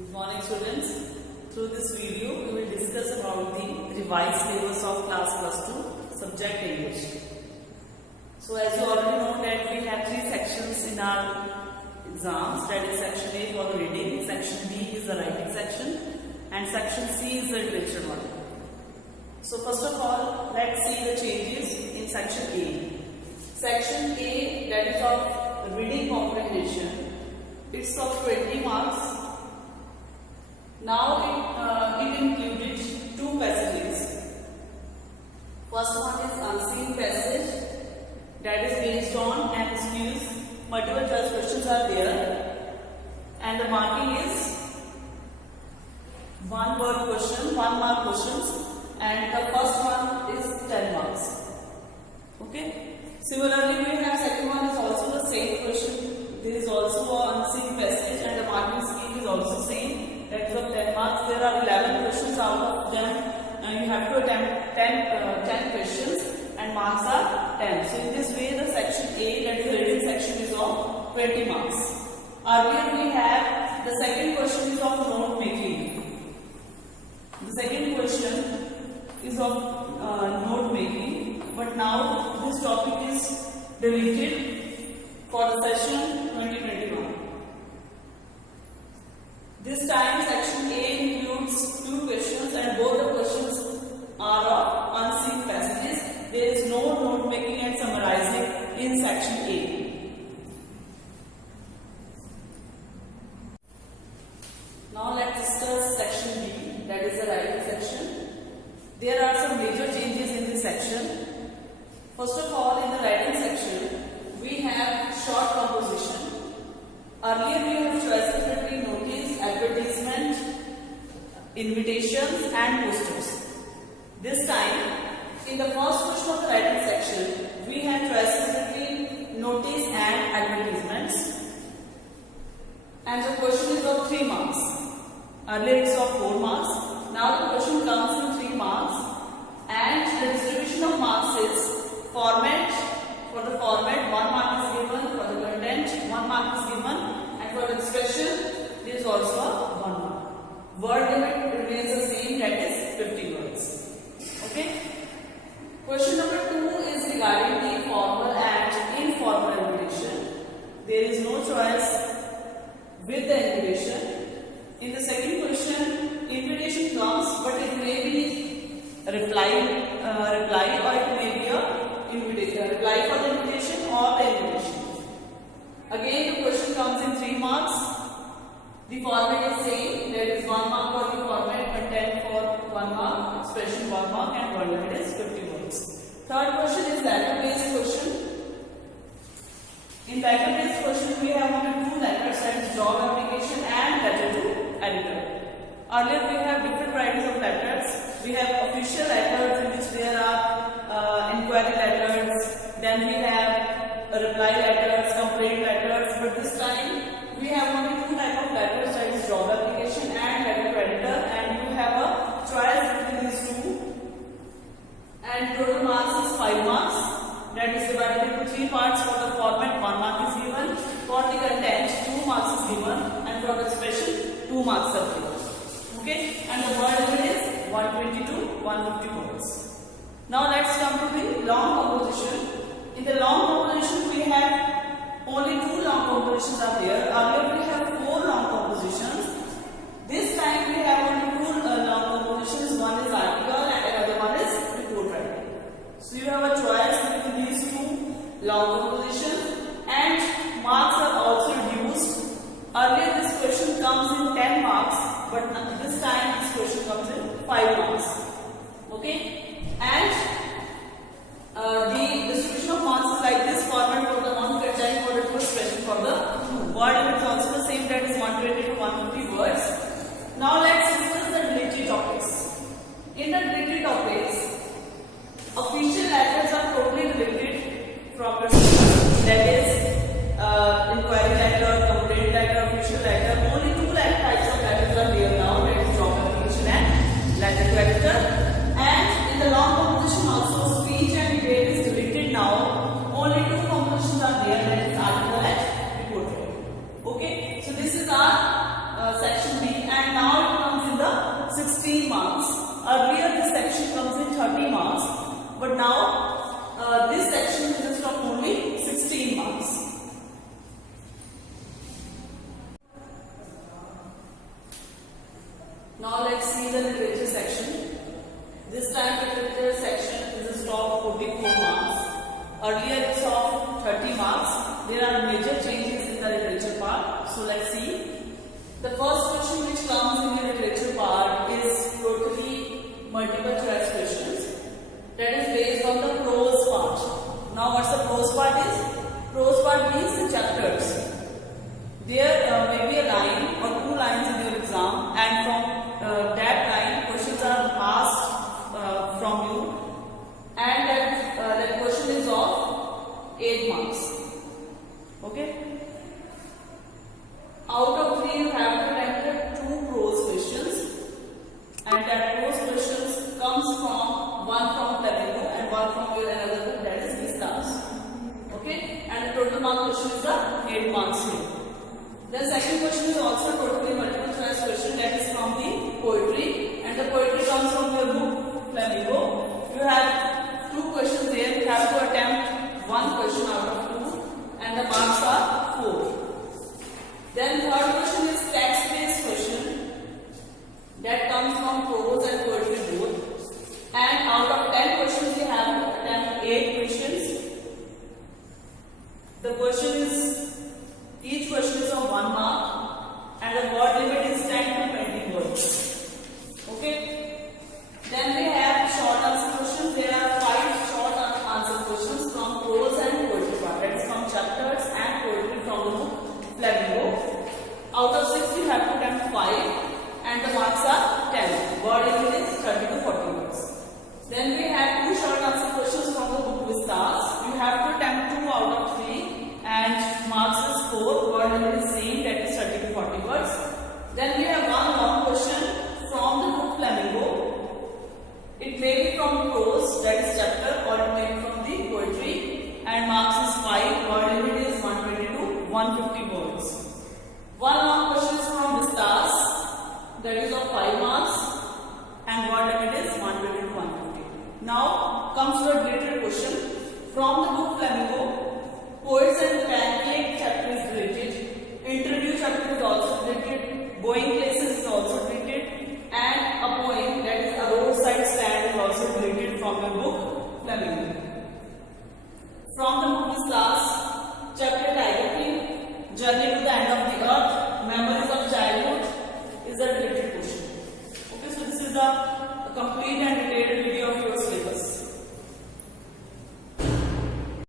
Good morning students. Through this video we will discuss about the revised syllabus of class plus 2 subject English. So as you already know that we have three sections in our exams, that is section A for the reading, section B is the writing section and section C is the literature one. So first of all let's see the changes in section A. Section A, that is of reading comprehension, it's of 20 marks. Now it included two passages. First one is unseen passage, that is based on MCQs. Multiple choice questions are there and the marking is one word question, 1 mark questions, and the first one is 10 marks. Okay. Similarly, we have second one is also the same question. There is also an unseen passage and the marking scheme is also same. That is of 10 marks. There are 11 questions, out of them you have to attempt 10 questions and marks are 10. So in this way the section A, that is the reading section, is of 20 marks. Earlier we have the second question is of note making. The second question is of note making, but now this topic is deleted for the session 2021. This time section A includes two questions and both the questions are of unseen passages. There is no note making and summarizing in section A. Now let's discuss section B, that is the writing section. There are some major changes in this section. First of all, in the writing section, we have short composition. Earlier we have choices between notice, advertisement, invitations and posters. This time, in the first question of the writing section, we have choices between notice and advertisements. And the question is of 3 marks. Earlier it is of 4 marks. Now the question comes in 3 marks. And the distribution of marks is format. For the format, 1 mark is given. For the content, 1 mark is given. And for the expression, there is also a 1 mark. Word limit remains the same, that is 50 words. Okay. Question number 2 is regarding the formal and informal invitation. There is no choice with the invitation. In the second question, invitation comes, but it may be reply or it may be a invitation, reply for the invitation or the invitation. Again, the question comes in 3 marks. The format is same, that is 1 mark for the format, content for 1 mark, expression 1 mark, and word limit is 50 words. Third question is letter-based question. In letter-based question, we have only 2 letters, that is job application and letter to editor. Earlier, we have different varieties of letters. We have official letters in which there are inquiry letters. Then we have reply letters, complaint letters. But this time, we have only 2 types of letters, that is job application and letter to editor. And you have a choice between these 2. And total marks is 5 marks. That is divided into 3 parts. For the format, 1 mark is given. For the content, 2 marks is given. And for the expression, 2 marks are given. Okay, and the word limit is 120 to 150 words. Now let's come to the long composition. In the long composition, we have only 2 long compositions are there. Earlier we have 4 long compositions. This time we have only 2 long compositions. One is article and another one is report writing. So you have a choice between these 2 long compositions, and marks are also reduced. Earlier this question comes in 10 marks, but this time this question comes in 5 marks. Okay, and the distribution of marks is like this: format for the 1, content for the 2, expression for the 2. Word limit is also the same. 30 marks, but now this section consists of only 16 marks. Now let's see the literature section. This time the literature section consists of 44 marks. Earlier it's of 30 marks. There are major changes in the literature part. So let's see. The first question which comes in the literature part is totally multiple choice questions. That is based on the prose part. Now what's the prose part is? Prose part means the chapters. There may be a line or two lines in your exam, and from that line questions are asked from you, and that question is of 8 marks. Okay? Out of 3 you have to attempt 2 prose questions, and that prose questions comes from one from Flamingo and one from your another book, that is Vistas. Okay? And the total mark question is the 8 marks here. The second question is also totally multiple choice question, that is from the poetry, and the poetry comes from your book Flamingo. You have 2 questions there. You have to attempt 1 question out of 2, and the marks are 4. Then third question is text-based question, that comes from prose and poetry both, and out of 10 questions you have to attempt 8 questions. The question is, each question is of 1 mark, and the word limit is 10 to 20 words. Okay? Then we have short answer questions. There are 5 short answer questions from prose and poetry part, that is from chapters and poetry from the book Flamingo. Out of 6 you have to attempt 5, and the marks are 10. Word limit is 30 to 40 words. Then we have 2 short answer questions from the book Vistas. You have to attempt 2 out of 3, and marks is 4. Word limit is same, that is 30 to 40 words. Then we have 1 long question from the book Flamingo. It may be from prose, that is chapter, or it may be from the poetry, and marks is 5. Word limit is 120 to 150 words. 1 long question is from Vistas, that is of 5 marks, and word limit is 120 to 150. Now comes the related question from the book Flamingo. Poets and Pancake chapter is related. Interview chapter is also related. Going places is also related, and a poem, that is a roadside stand, is also related from the book Flamingo. From the book Vistas, chapter Tiger King, Journey to the End of the Earth, Memories of Childhood is a related question. Okay, so this is the complete and